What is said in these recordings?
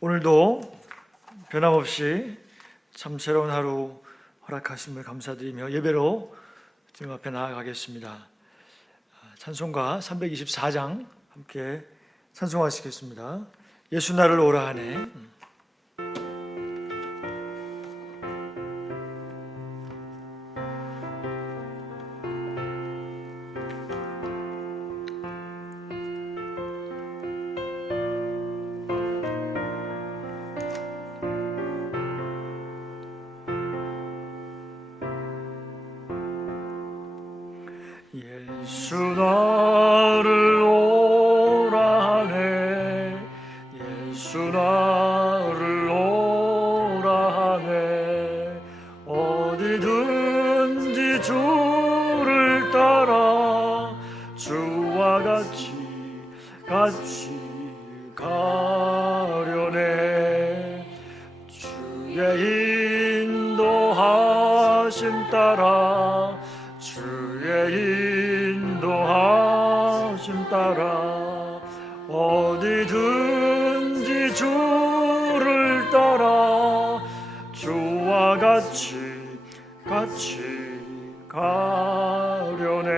오늘도 변함없이 참 새로운 하루 허락하심을 감사드리며 예배로 주님 앞에 나아가겠습니다. 찬송가 324장 함께 찬송하시겠습니다. 예수 나를 오라 하네. 예수 나를 오라 하네. 예수 나를 오라 하네. 어디든지 주를 따라 주와 같이 가려네. 주의 인도하심 따라 주의 인도하심 따라 어디든지 주를 따라 주와 같이 가려네.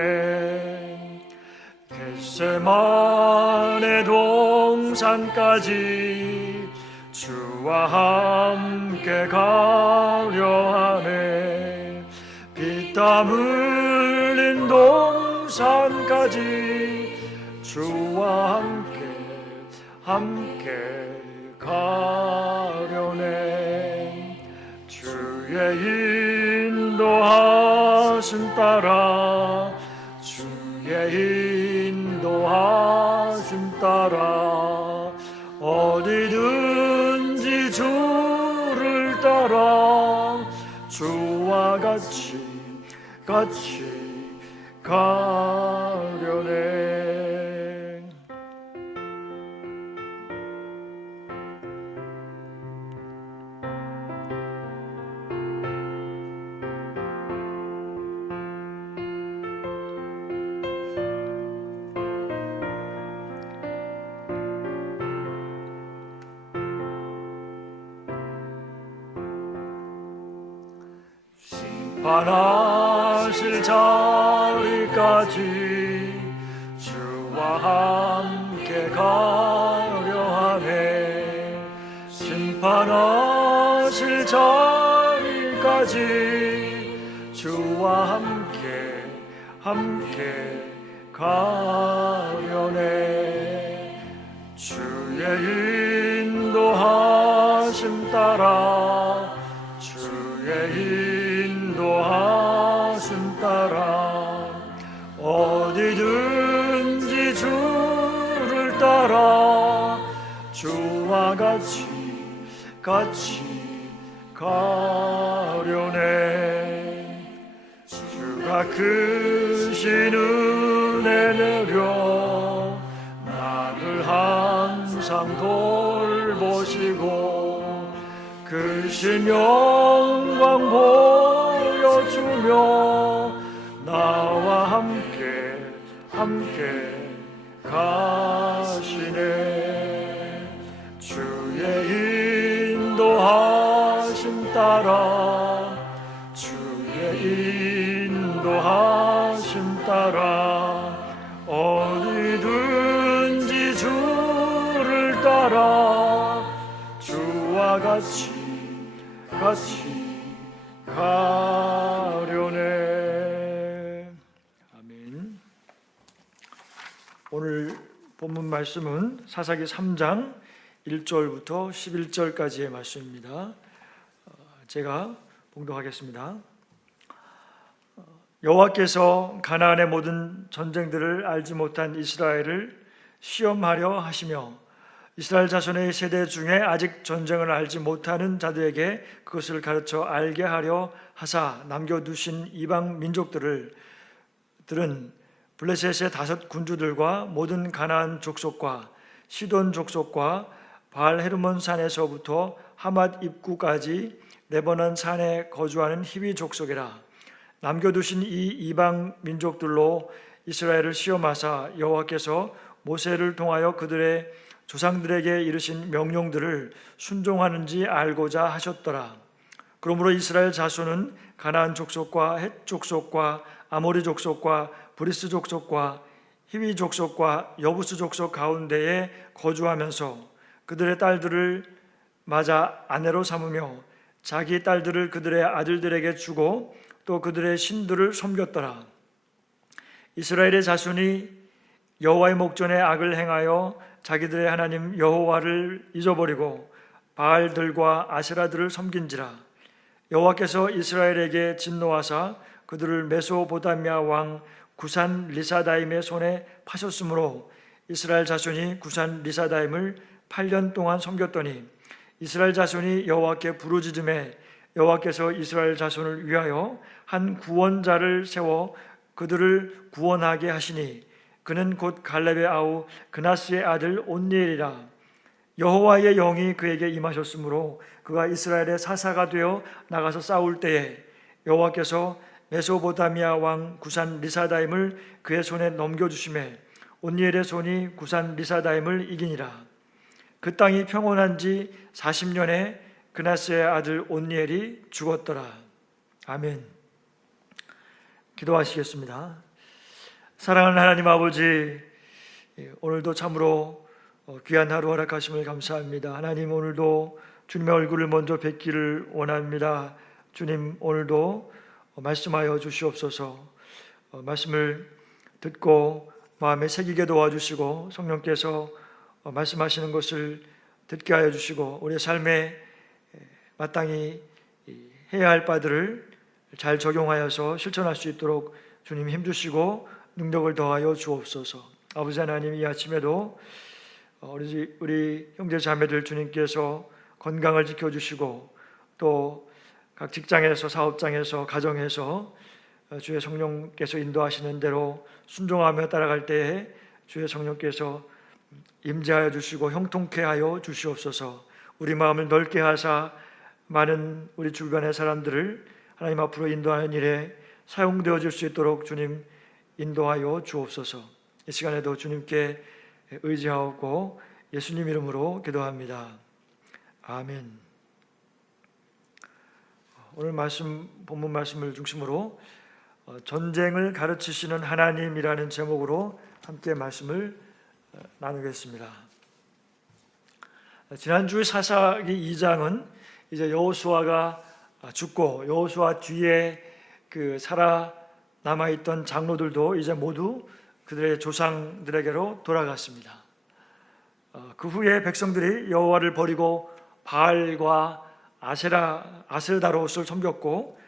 겟세마네 동산까지 주와 함께 가려 하네. 피땀 흘린 동산까지 주와 함께 가려네. 주의 인도하심 따라 주의 인도하심 따라 어디든지 주를 따라 주와 같이 가려네. 심판하실 자리까지 주와 함께 가려 하네. 심판하실 자리까지 주와 함께 가려네. 주의 인도하심 따라 주의 인도하심 따라 어디든지 주를 따라 주와 같이 가려네. 주가 크신 은혜 내려 나를 항상 돌보시고 크신 영광 보여주며 나와 함께 가시네. 주의 인도하심 따라 주의 인도하심 따라 어디든지 주를 따라 주와 같이 가려네. 아멘. 오늘 본문 말씀은 사사기 3장 1절부터 11절까지의 말씀입니다. 제가 봉독하겠습니다. 여호와께서 가나안의 모든 전쟁들을 알지 못한 이스라엘을 시험하려 하시며 이스라엘 자손의 세대 중에 아직 전쟁을 알지 못하는 자들에게 그것을 가르쳐 알게 하려 하사 남겨두신 이방 민족들은 블레셋의 5 군주들과 모든 가나안 족속과 시돈 족속과 바알 헤르몬 산에서부터 하맛 입구까지 레바논 산에 거주하는 히위 족속이라. 남겨두신 이 이방 민족들로 이스라엘을 시험하사 여호와께서 모세를 통하여 그들의 조상들에게 이르신 명령들을 순종하는지 알고자 하셨더라. 그러므로 이스라엘 자손은 가나안 족속과 헷 족속과 아모리 족속과 브리스 족속과 히위 족속과 여부스 족속 가운데에 거주하면서 그들의 딸들을 맞아 아내로 삼으며 자기 딸들을 그들의 아들들에게 주고 또 그들의 신들을 섬겼더라. 이스라엘의 자손이 여호와의 목전에 악을 행하여 자기들의 하나님 여호와를 잊어버리고 바알들과 아세라들을 섬긴지라. 여호와께서 이스라엘에게 진노하사 그들을 메소보다미아 왕 구산 리사다임의 손에 파셨으므로 이스라엘 자손이 구산 리사다임을 8년 동안 섬겼더니 이스라엘 자손이 여호와께 부르짖음에 여호와께서 이스라엘 자손을 위하여 한 구원자를 세워 그들을 구원하게 하시니 그는 곧 갈렙의 아우 그나스의 아들 온니엘이라. 여호와의 영이 그에게 임하셨으므로 그가 이스라엘의 사사가 되어 나가서 싸울 때에 여호와께서 메소보다미아 왕 구산 리사다임을 그의 손에 넘겨주시매 온니엘의 손이 구산 리사다임을 이기니라. 그 땅이 평온한 지 40년에 그나스의 아들 온니엘이 죽었더라. 아멘. 기도하시겠습니다. 사랑하는 하나님 아버지, 오늘도 참으로 귀한 하루 허락하심을 감사합니다. 하나님, 오늘도 주님의 얼굴을 먼저 뵙기를 원합니다. 주님, 오늘도 말씀하여 주시옵소서. 말씀을 듣고 마음에 새기게 도와주시고 성령께서 말씀하시는 것을 듣게 하여 주시고 우리의 삶에 마땅히 해야 할 바들을 잘 적용하여서 실천할 수 있도록 주님 힘주시고 능력을 더하여 주옵소서. 아버지 하나님, 이 아침에도 우리 형제 자매들 주님께서 건강을 지켜주시고 또 각 직장에서 사업장에서 가정에서 주의 성령께서 인도하시는 대로 순종하며 따라갈 때에 주의 성령께서 임재하여 주시고 형통케 하여 주시옵소서. 우리 마음을 넓게 하사 많은 우리 주변의 사람들을 하나님 앞으로 인도하는 일에 사용되어질 수 있도록 주님 인도하여 주옵소서. 이 시간에도 주님께 의지하고 예수님 이름으로 기도합니다. 아멘. 오늘 본문 말씀을 중심으로 전쟁을 가르치시는 하나님이라는 제목으로 함께 말씀을 나누겠습니다. 지난주 사사기 2장은 이제 여호수아가 죽고 여호수아 뒤에 그 살아남아있던 장로들도 이제 모두 그들의 조상들에게로 돌아갔습니다. 그 후에 백성들이 여호와를 버리고 바알과 아세다롯을 섬겼고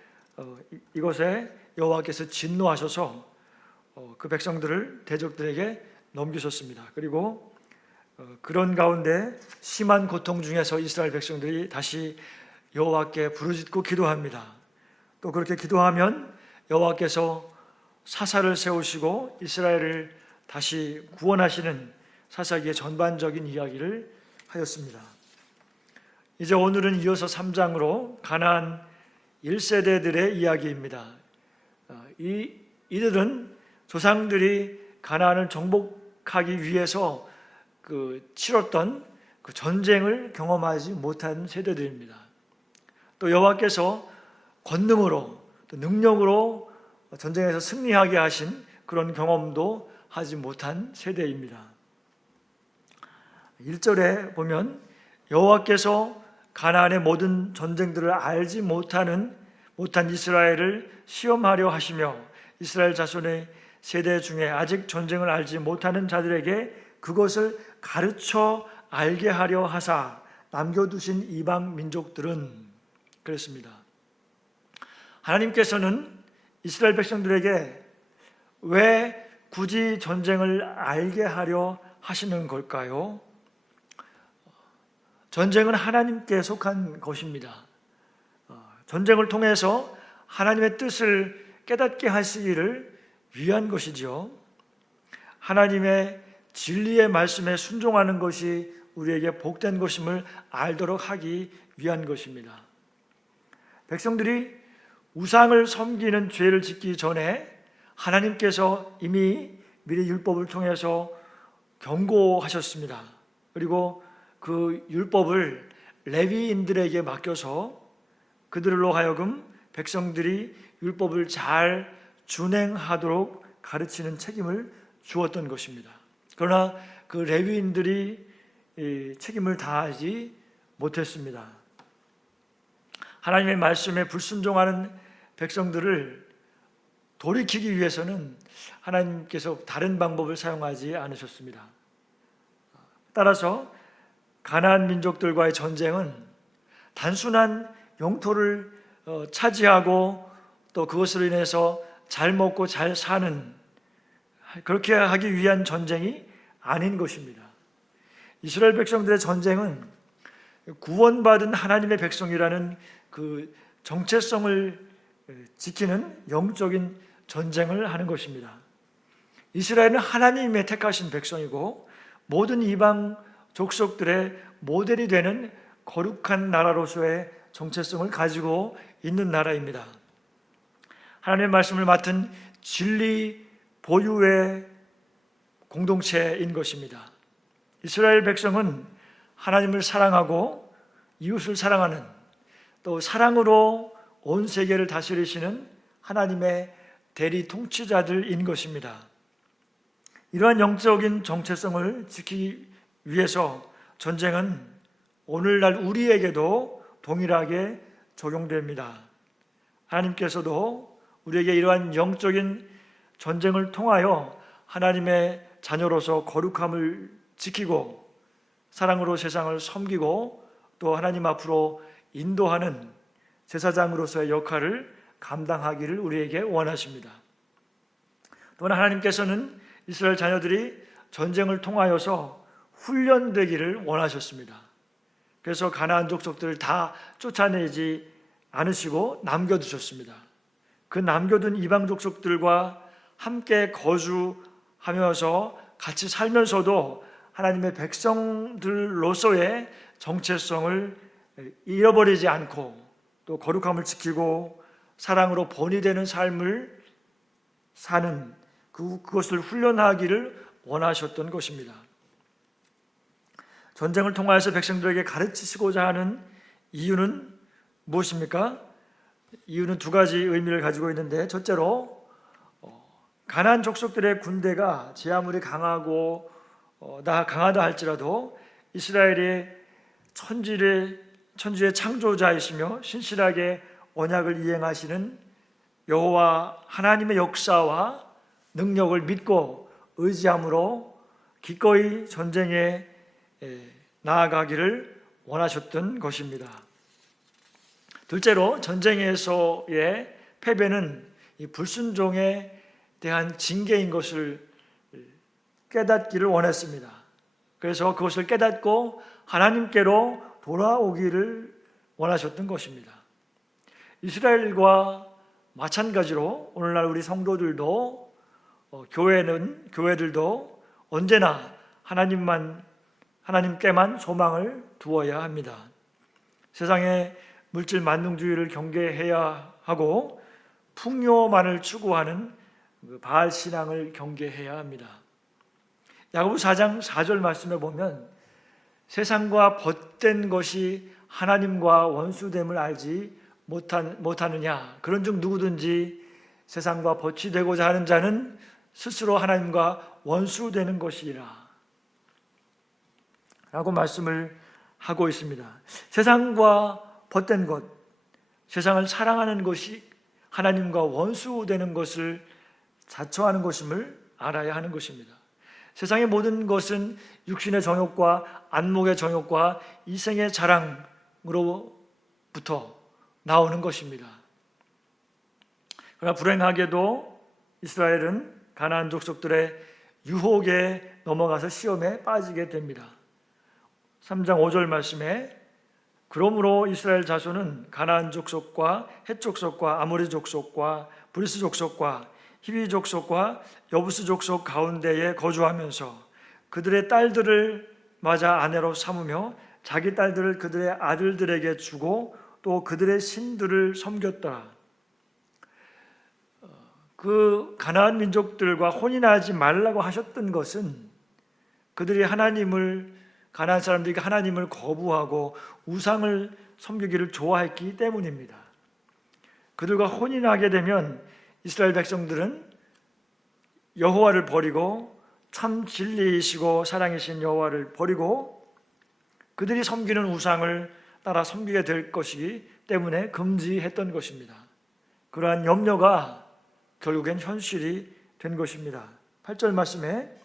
이것에 여호와께서 진노하셔서 그 백성들을 대적들에게 넘기셨습니다. 그리고 그런 가운데 심한 고통 중에서 이스라엘 백성들이 다시 여호와께 부르짖고 기도합니다. 또 그렇게 기도하면 여호와께서 사사를 세우시고 이스라엘을 다시 구원하시는 사사기의 전반적인 이야기를 하였습니다. 이제 오늘은 이어서 3장으로 가나안 1세대들의 이야기입니다. 이들은 조상들이 가나안을 정복하기 위해서 치렀던 그 전쟁을 경험하지 못한 세대들입니다. 또 여호와께서 권능으로 또 능력으로 전쟁에서 승리하게 하신 그런 경험도 하지 못한 세대입니다. 1절에 보면 여호와께서 가나안의 모든 전쟁들을 알지 못한 이스라엘을 시험하려 하시며 이스라엘 자손의 세대 중에 아직 전쟁을 알지 못하는 자들에게 그것을 가르쳐 알게 하려 하사 남겨두신 이방 민족들은 그랬습니다. 하나님께서는 이스라엘 백성들에게 왜 굳이 전쟁을 알게 하려 하시는 걸까요? 전쟁은 하나님께 속한 것입니다. 전쟁을 통해서 하나님의 뜻을 깨닫게 하시기를 위한 것이죠. 하나님의 진리의 말씀에 순종하는 것이 우리에게 복된 것임을 알도록 하기 위한 것입니다. 백성들이 우상을 섬기는 죄를 짓기 전에 하나님께서 이미 미리 율법을 통해서 경고하셨습니다. 그리고 그 율법을 레위인들에게 맡겨서 그들로 하여금 백성들이 율법을 잘 준행하도록 가르치는 책임을 주었던 것입니다. 그러나 그 레위인들이 책임을 다하지 못했습니다. 하나님의 말씀에 불순종하는 백성들을 돌이키기 위해서는 하나님께서 다른 방법을 사용하지 않으셨습니다. 따라서 가나안 민족들과의 전쟁은 단순한 영토를 차지하고 또 그것으로 인해서 잘 먹고 잘 사는, 그렇게 하기 위한 전쟁이 아닌 것입니다. 이스라엘 백성들의 전쟁은 구원받은 하나님의 백성이라는 그 정체성을 지키는 영적인 전쟁을 하는 것입니다. 이스라엘은 하나님의 택하신 백성이고 모든 이방 족속들의 모델이 되는 거룩한 나라로서의 정체성을 가지고 있는 나라입니다. 하나님의 말씀을 맡은 진리 보유의 공동체인 것입니다. 이스라엘 백성은 하나님을 사랑하고 이웃을 사랑하는, 또 사랑으로 온 세계를 다스리시는 하나님의 대리 통치자들인 것입니다. 이러한 영적인 정체성을 지키기 위해서 전쟁은 오늘날 우리에게도 동일하게 적용됩니다. 하나님께서도 우리에게 이러한 영적인 전쟁을 통하여 하나님의 자녀로서 거룩함을 지키고 사랑으로 세상을 섬기고 또 하나님 앞으로 인도하는 제사장으로서의 역할을 감당하기를 우리에게 원하십니다. 또한 하나님께서는 이스라엘 자녀들이 전쟁을 통하여서 훈련되기를 원하셨습니다. 그래서 가나안 족속들을 다 쫓아내지 않으시고 남겨두셨습니다. 그 남겨둔 이방 족속들과 함께 거주하면서 같이 살면서도 하나님의 백성들로서의 정체성을 잃어버리지 않고 또 거룩함을 지키고 사랑으로 본이 되는 삶을 사는 그것을 훈련하기를 원하셨던 것입니다. 전쟁을 통하여서 백성들에게 가르치시고자 하는 이유는 무엇입니까? 이유는 두 가지 의미를 가지고 있는데, 첫째로 가나안 족속들의 군대가 제 아무리 강하고 강하다 할지라도 이스라엘이 천지의 창조자이시며 신실하게 언약을 이행하시는 여호와 하나님의 역사와 능력을 믿고 의지함으로 기꺼이 전쟁에 나아가기를 원하셨던 것입니다. 둘째로 전쟁에서의 패배는 이 불순종에 대한 징계인 것을 깨닫기를 원했습니다. 그래서 그것을 깨닫고 하나님께로 돌아오기를 원하셨던 것입니다. 이스라엘과 마찬가지로 오늘날 우리 성도들도 교회들도 언제나 하나님께만 소망을 두어야 합니다. 세상의 물질 만능주의를 경계해야 하고 풍요만을 추구하는 바알 신앙을 경계해야 합니다. 야고보 4장 4절 말씀에 보면 세상과 벗된 것이 하나님과 원수됨을 알지 못하느냐, 그런즉 누구든지 세상과 벗이 되고자 하는 자는 스스로 하나님과 원수되는 것이라 라고 말씀을 하고 있습니다. 세상과 벗된 것, 세상을 사랑하는 것이 하나님과 원수되는 것을 자처하는 것임을 알아야 하는 것입니다. 세상의 모든 것은 육신의 정욕과 안목의 정욕과 이생의 자랑으로부터 나오는 것입니다. 그러나 불행하게도 이스라엘은 가나안 족속들의 유혹에 넘어가서 시험에 빠지게 됩니다. 3장 5절 말씀에 그러므로 이스라엘 자손은 가나안 족속과 헷 족속과 아모리 족속과 브리스 족속과 히위 족속과 여부스 족속 가운데에 거주하면서 그들의 딸들을 맞아 아내로 삼으며 자기 딸들을 그들의 아들들에게 주고 또 그들의 신들을 섬겼더라. 그 가나안 민족들과 혼인하지 말라고 하셨던 것은 그들이 하나님을 가나안 사람들이 하나님을 거부하고 우상을 섬기기를 좋아했기 때문입니다. 그들과 혼인하게 되면 이스라엘 백성들은 여호와를 버리고 참 진리이시고 사랑이신 여호와를 버리고 그들이 섬기는 우상을 따라 섬기게 될 것이기 때문에 금지했던 것입니다. 그러한 염려가 결국엔 현실이 된 것입니다. 8절 말씀에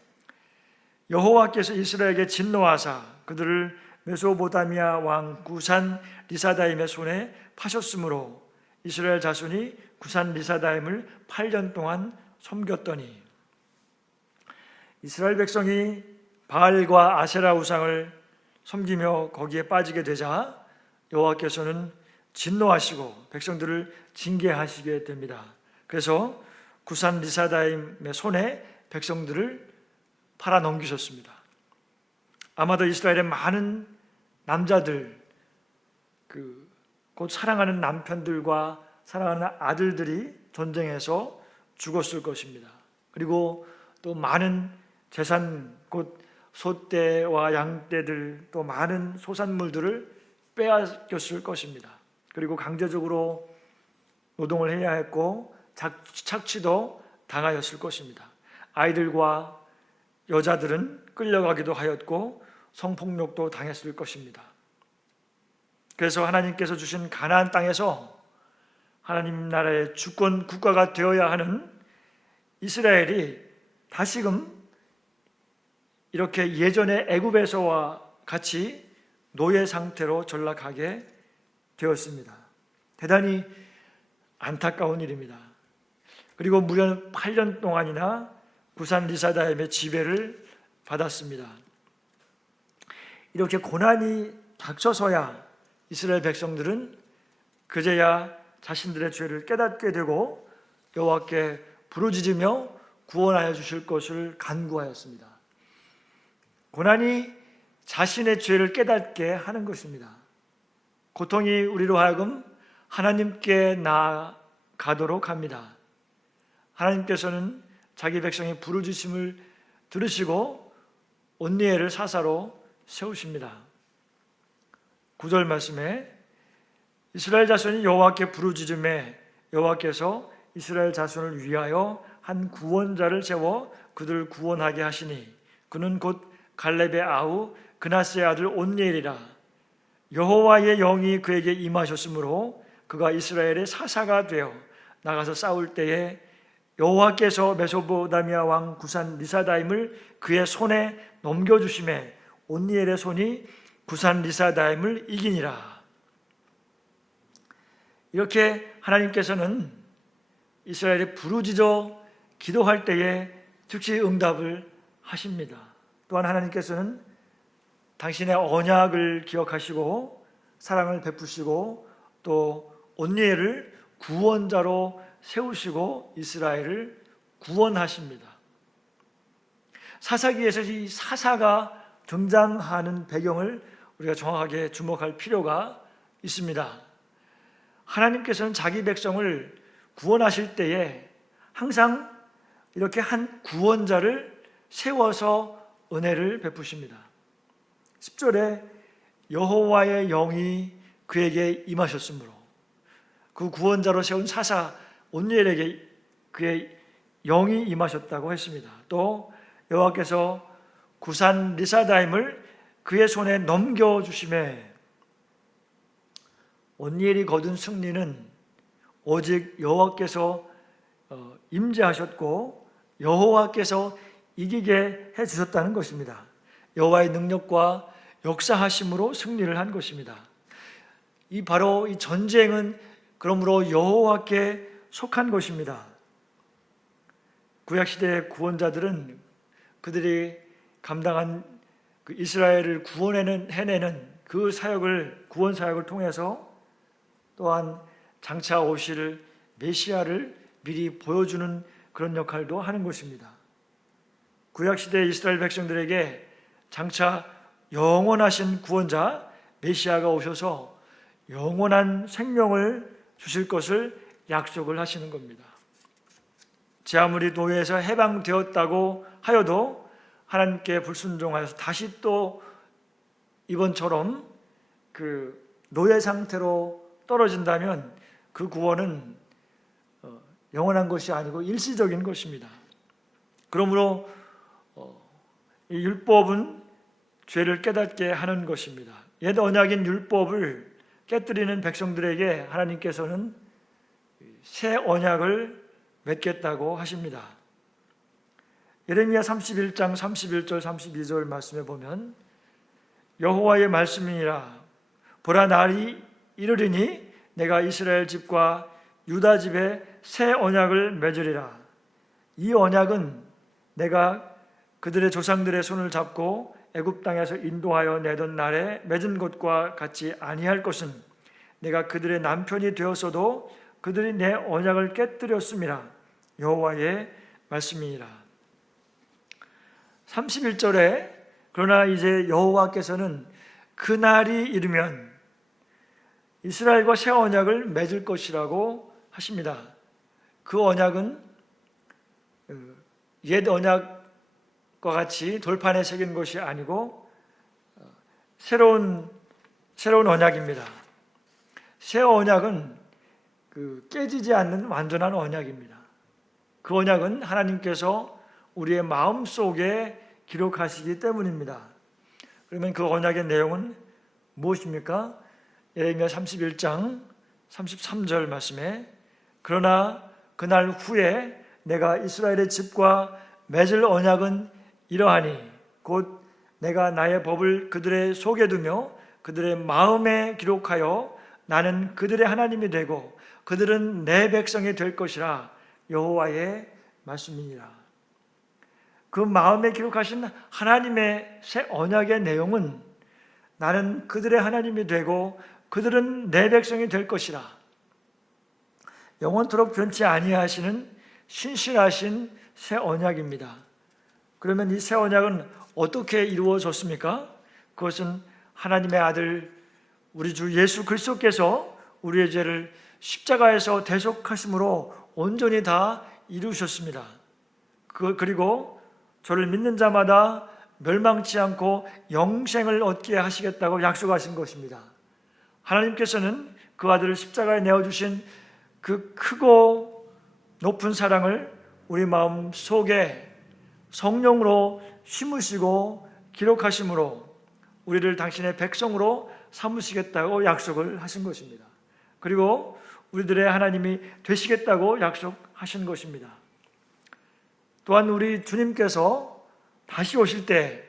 여호와께서 이스라엘에게 진노하사 그들을 메소보다미아 왕 구산 리사다임의 손에 파셨으므로 이스라엘 자손이 구산 리사다임을 8년 동안 섬겼더니, 이스라엘 백성이 바알과 아세라 우상을 섬기며 거기에 빠지게 되자 여호와께서는 진노하시고 백성들을 징계하시게 됩니다. 그래서 구산 리사다임의 손에 백성들을 팔아 넘기셨습니다. 아마도 이스라엘의 많은 남자들, 곧 사랑하는 남편들과 사랑하는 아들들이 전쟁에서 죽었을 것입니다. 그리고 또 많은 재산, 곧 소떼와 양떼들, 또 많은 소산물들을 빼앗겼을 것입니다. 그리고 강제적으로 노동을 해야 했고 착취도 당하였을 것입니다. 아이들과 여자들은 끌려가기도 하였고 성폭력도 당했을 것입니다. 그래서 하나님께서 주신 가나안 땅에서 하나님 나라의 주권 국가가 되어야 하는 이스라엘이 다시금 이렇게 예전의 애굽에서와 같이 노예 상태로 전락하게 되었습니다. 대단히 안타까운 일입니다. 그리고 무려 8년 동안이나 구산 리사다임의 지배를 받았습니다. 이렇게 고난이 닥쳐서야 이스라엘 백성들은 그제야 자신들의 죄를 깨닫게 되고 여호와께 부르짖으며 구원하여 주실 것을 간구하였습니다. 고난이 자신의 죄를 깨닫게 하는 것입니다. 고통이 우리로 하여금 하나님께 나아가도록 합니다. 하나님께서는 자기 백성의 부르짖음을 들으시고 온니엘을 사사로 세우십니다. 9절 말씀에 이스라엘 자손이 여호와께 부르짖음에 여호와께서 이스라엘 자손을 위하여 한 구원자를 세워 그들을 구원하게 하시니 그는 곧 갈렙의 아우 그나스의 아들 온니엘이라. 여호와의 영이 그에게 임하셨으므로 그가 이스라엘의 사사가 되어 나가서 싸울 때에 여호와께서 메소포다미아 왕 구산 리사다임을 그의 손에 넘겨주심에 온니엘의 손이 구산 리사다임을 이기니라. 이렇게 하나님께서는 이스라엘이 부르짖어 기도할 때에 즉시 응답을 하십니다. 또한 하나님께서는 당신의 언약을 기억하시고 사랑을 베푸시고 또 온니엘을 구원자로 세우시고 이스라엘을 구원하십니다. 사사기에서 이 사사가 등장하는 배경을 우리가 정확하게 주목할 필요가 있습니다. 하나님께서는 자기 백성을 구원하실 때에 항상 이렇게 한 구원자를 세워서 은혜를 베푸십니다. 10절에 여호와의 영이 그에게 임하셨으므로, 그 구원자로 세운 사사 온니엘에게 그의 영이 임하셨다고 했습니다. 또 여호와께서 구산 리사다임을 그의 손에 넘겨주심에, 온니엘이 거둔 승리는 오직 여호와께서 임재하셨고 여호와께서 이기게 해주셨다는 것입니다. 여호와의 능력과 역사하심으로 승리를 한 것입니다. 바로 이 전쟁은 그러므로 여호와께 속한 것입니다. 구약시대의 구원자들은 그들이 감당한 그 이스라엘을 해내는 그 사역을, 구원 사역을 통해서 또한 장차 오실 메시아를 미리 보여주는 그런 역할도 하는 것입니다. 구약시대 이스라엘 백성들에게 장차 영원하신 구원자 메시아가 오셔서 영원한 생명을 주실 것을 약속을 하시는 겁니다. 제 아무리 노예에서 해방되었다고 하여도 하나님께 불순종하여서 다시 또 이번처럼 그 노예 상태로 떨어진다면 그 구원은 영원한 것이 아니고 일시적인 것입니다. 그러므로 이 율법은 죄를 깨닫게 하는 것입니다. 옛 언약인 율법을 깨뜨리는 백성들에게 하나님께서는 새 언약을 맺겠다고 하십니다. 예레미야 31장 31절 32절 말씀에 보면 여호와의 말씀이니라 보라 날이 이르리니 내가 이스라엘 집과 유다 집에 새 언약을 맺으리라. 이 언약은 내가 그들의 조상들의 손을 잡고 애굽 땅에서 인도하여 내던 날에 맺은 것과 같이 아니할 것은 내가 그들의 남편이 되었어도 그들이 내 언약을 깨뜨렸음이라. 여호와의 말씀이니라. 31절에 그러나 이제 여호와께서는 그날이 이르면 이스라엘과 새 언약을 맺을 것이라고 하십니다. 그 언약은 옛 언약과 같이 돌판에 새긴 것이 아니고 새로운 언약입니다. 새 언약은 깨지지 않는 완전한 언약입니다. 그 언약은 하나님께서 우리의 마음 속에 기록하시기 때문입니다. 그러면 그 언약의 내용은 무엇입니까? 예레미야 31장 33절 말씀에 그러나 그날 후에 내가 이스라엘의 집과 맺을 언약은 이러하니 곧 내가 나의 법을 그들의 속에 두며 그들의 마음에 기록하여 나는 그들의 하나님이 되고 그들은 내 백성이 될 것이라. 여호와의 말씀이니라. 그 마음에 기록하신 하나님의 새 언약의 내용은 나는 그들의 하나님이 되고 그들은 내 백성이 될 것이라. 영원토록 변치 아니하시는 신실하신 새 언약입니다. 그러면 이 새 언약은 어떻게 이루어졌습니까? 그것은 하나님의 아들 우리 주 예수 그리스도께서 우리의 죄를 십자가에서 대속하심으로 온전히 다 이루셨습니다. 그리고 저를 믿는 자마다 멸망치 않고 영생을 얻게 하시겠다고 약속하신 것입니다. 하나님께서는 그 아들을 십자가에 내어주신 그 크고 높은 사랑을 우리 마음 속에 성령으로 심으시고 기록하심으로 우리를 당신의 백성으로 삼으시겠다고 약속을 하신 것입니다. 그리고 우리들의 하나님이 되시겠다고 약속하신 것입니다. 또한 우리 주님께서 다시 오실 때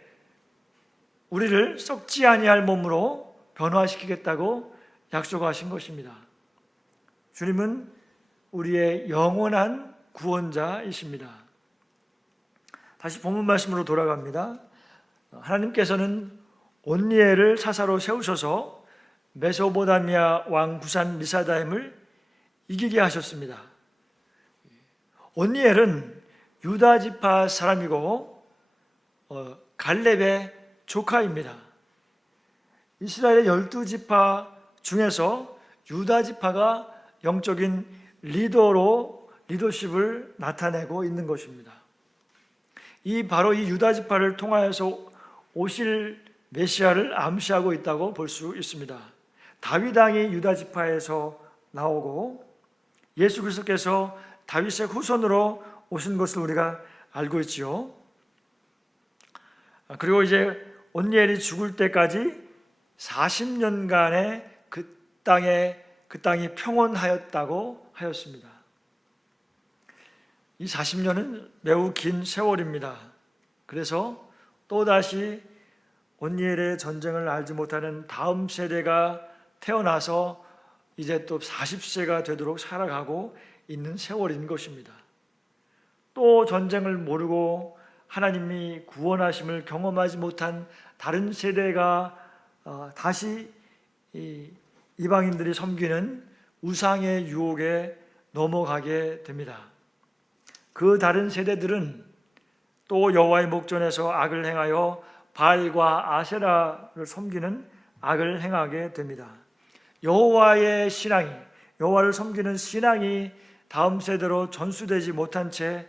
우리를 썩지 아니할 몸으로 변화시키겠다고 약속하신 것입니다. 주님은 우리의 영원한 구원자이십니다. 다시 본문 말씀으로 돌아갑니다. 하나님께서는 온니엘을 사사로 세우셔서 메소포타미아 왕 구산 미사다임을 이기게 하셨습니다. 온니엘은 유다 지파 사람이고 갈렙의 조카입니다. 이스라엘의 12지파 중에서 유다 지파가 영적인 리더십을 나타내고 있는 것입니다. 바로 이 유다 지파를 통하여서 오실 메시아를 암시하고 있다고 볼 수 있습니다. 다윗 왕이 유다 지파에서 나오고 예수 그리스도께서 다윗의 후손으로 오신 것을 우리가 알고 있지요. 그리고 이제 온니엘이 죽을 때까지 40년간의 그 땅이 평온하였다고 하였습니다. 이 40년은 매우 긴 세월입니다. 그래서 또다시 온니엘의 전쟁을 알지 못하는 다음 세대가 태어나서 이제 또 40세가 되도록 살아가고 있는 세월인 것입니다. 또 전쟁을 모르고 하나님이 구원하심을 경험하지 못한 다른 세대가 다시 이방인들이 섬기는 우상의 유혹에 넘어가게 됩니다. 그 다른 세대들은 또 여호와의 목전에서 악을 행하여 바알과 아세라를 섬기는 악을 행하게 됩니다. 여호와의 신앙이, 여호와를 섬기는 신앙이 다음 세대로 전수되지 못한 채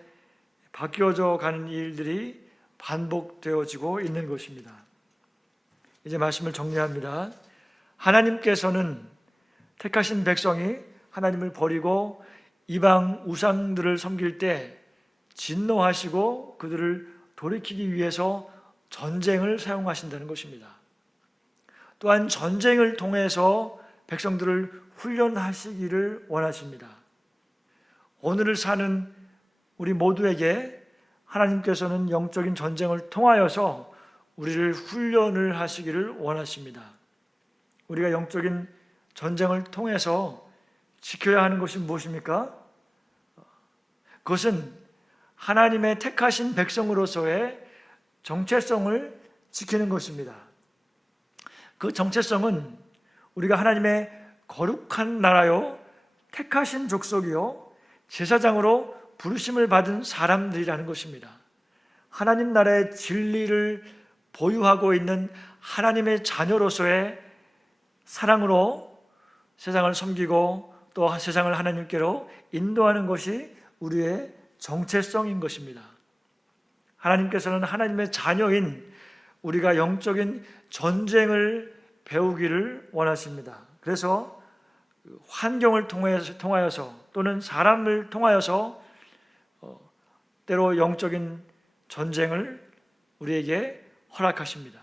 바뀌어져 가는 일들이 반복되어지고 있는 것입니다. 이제 말씀을 정리합니다. 하나님께서는 택하신 백성이 하나님을 버리고 이방 우상들을 섬길 때 진노하시고 그들을 돌이키기 위해서 전쟁을 사용하신다는 것입니다. 또한 전쟁을 통해서 백성들을 훈련하시기를 원하십니다. 오늘을 사는 우리 모두에게 하나님께서는 영적인 전쟁을 통하여서 우리를 훈련을 하시기를 원하십니다. 우리가 영적인 전쟁을 통해서 지켜야 하는 것이 무엇입니까? 그것은 하나님의 택하신 백성으로서의 정체성을 지키는 것입니다. 그 정체성은 우리가 하나님의 거룩한 나라요, 택하신 족속이요, 제사장으로 부르심을 받은 사람들이라는 것입니다. 하나님 나라의 진리를 보유하고 있는 하나님의 자녀로서의 사랑으로 세상을 섬기고 또 세상을 하나님께로 인도하는 것이 우리의 정체성인 것입니다. 하나님께서는 하나님의 자녀인 우리가 영적인 전쟁을 배우기를 원하십니다. 그래서 환경을 통하여서 또는 사람을 통하여서 때로 영적인 전쟁을 우리에게 허락하십니다.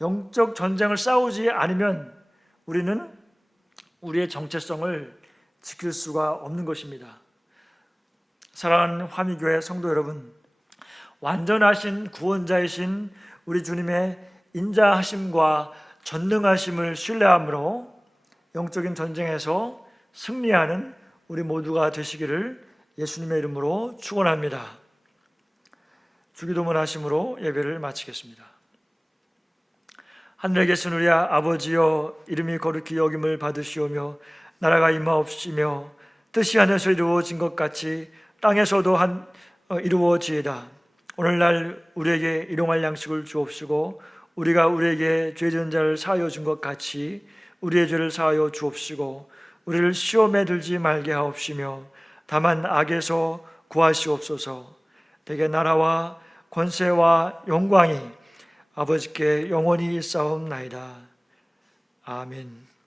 영적 전쟁을 싸우지 않으면 우리는 우리의 정체성을 지킬 수가 없는 것입니다. 사랑하는 화미교회 성도 여러분, 완전하신 구원자이신 우리 주님의 인자하심과 전능하심을 신뢰함으로 영적인 전쟁에서 승리하는 우리 모두가 되시기를 예수님의 이름으로 축원합니다. 주기도문 하심으로 예배를 마치겠습니다. 하늘에 계신 우리 아버지여, 이름이 거룩히 여김을 받으시오며 나라가 임하옵시며 뜻이 하늘에서 이루어진 것 같이 땅에서도 이루어지이다. 오늘날 우리에게 일용할 양식을 주옵시고 우리가 우리에게 죄 지은 자를 사하여 준 것 같이 우리의 죄를 사하여 주옵시고 우리를 시험에 들지 말게 하옵시며 다만 악에서 구하시옵소서. 대개 나라와 권세와 영광이 아버지께 영원히 있사옵나이다. 아멘.